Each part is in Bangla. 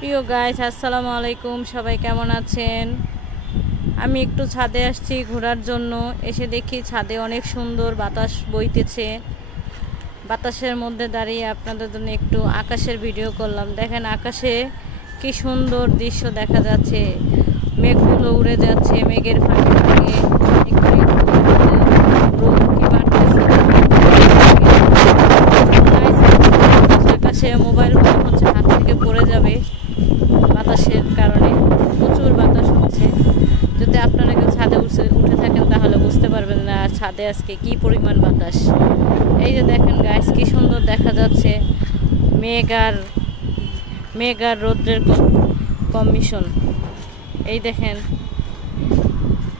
প্রিয় গাইস, আসসালামু আলাইকুম। সবাই কেমন আছেন? আমি একটু ছাদে আসছি ঘোরার জন্য। এসে দেখি ছাদে অনেক সুন্দর বাতাস বইতেছে। বাতাসের মধ্যে দাঁড়িয়ে আপনাদের জন্য একটু আকাশের ভিডিও করলাম। দেখেন আকাশে কি সুন্দর দৃশ্য দেখা যাচ্ছে। মেঘগুলো উড়ে যাচ্ছে, মেঘের ফাঁকে ফাঁকে আকাশে মোবাইল মনে হচ্ছে হাত থেকে পড়ে যাবে বাতাসের কারণে। প্রচুর বাতাস হচ্ছে। যদি আপনারা কেউ ছাদে উঠে থাকেন তাহলে বুঝতে পারবেন না ছাদে আজকে কি পরিমাণ বাতাস। এই যে দেখেন গাইস, কি সুন্দর দেখা যাচ্ছে মেঘ আর রৌদ্রের কম্বিনেশন। এই দেখেন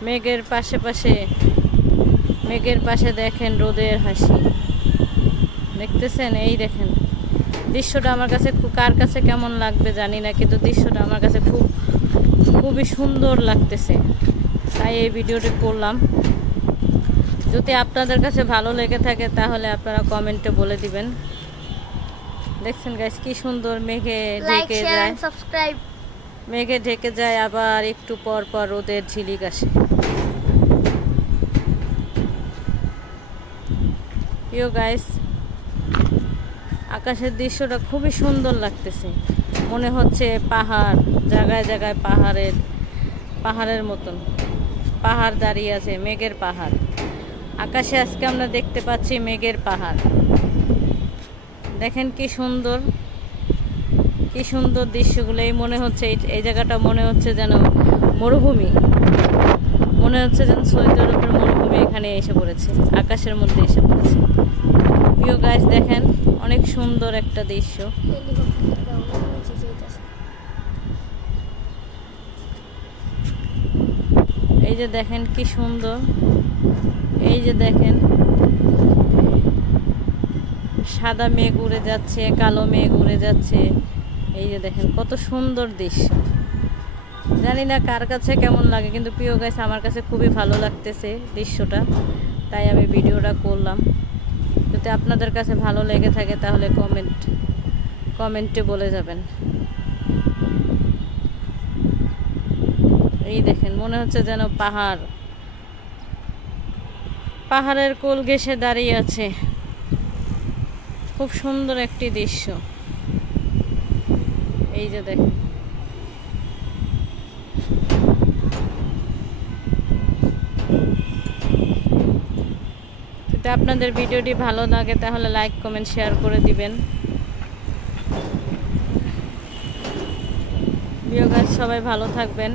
মেঘের পাশে দেখেন রোদের হাসি দেখতেছেন। এই দেখেন দৃশ্যটা আমার কাছে কার কাছে কেমন লাগবে জানি না, কিন্তু দৃশ্যটা আমার কাছে খুবই সুন্দর লাগতেছে, তাই এই ভিডিওটি করলাম। যদি আপনাদের কাছে ভালো লেগে থাকে তাহলে আপনারা কমেন্টে বলে দিবেন। দেখছেন গাইস কি সুন্দর মেঘে ঢেকে যায়, আবার একটু পর পর রোদের ঝিলিক আসে। প্রিয় গাইস, আকাশের দৃশ্যটা খুবই সুন্দর লাগতেছে। মনে হচ্ছে পাহাড়, জায়গায় জায়গায় পাহাড়ের মতন পাহাড় দাঁড়িয়ে আছে, মেঘের পাহাড়। আকাশে আজকে আমরা দেখতে পাচ্ছি মেঘের পাহাড়। দেখেন কি সুন্দর দৃশ্যগুলো। এই মনে হচ্ছে এই জায়গাটা মনে হচ্ছে যেন মরুভূমি, মনে হচ্ছে যেন সৌদি আরবের মরুভূমি এখানে এসে পড়েছে, আকাশের মধ্যে এসে পড়েছে। প্রিয় গাছ দেখেন অনেক সুন্দর একটা দৃশ্য। এই যে দেখেন কি সুন্দর, এই যে দেখেন সাদা মেঘ উড়ে যাচ্ছে, কালো মেঘ উড়ে যাচ্ছে। এই যে দেখেন কত সুন্দর দৃশ্য। জানি না কার কাছে কেমন লাগে, কিন্তু প্রিয় গাছ আমার কাছে খুবই ভালো লাগতেছে দৃশ্যটা, তাই আমি ভিডিওটা করলাম। যদি আপনাদের কাছে ভালো লেগে থাকে তাহলে কমেন্টে বলে যাবেন। এই দেখেন মনে হচ্ছে যেন পাহাড়ের কোল ঘেঁষে দাঁড়িয়ে আছে। খুব সুন্দর একটি দৃশ্য। এই যে দেখেন যদি আপনাদের ভিডিওটি ভালো লাগে তাহলে লাইক কমেন্ট শেয়ার করে দিবেন। প্রিয় গাছ সবাই ভালো থাকবেন।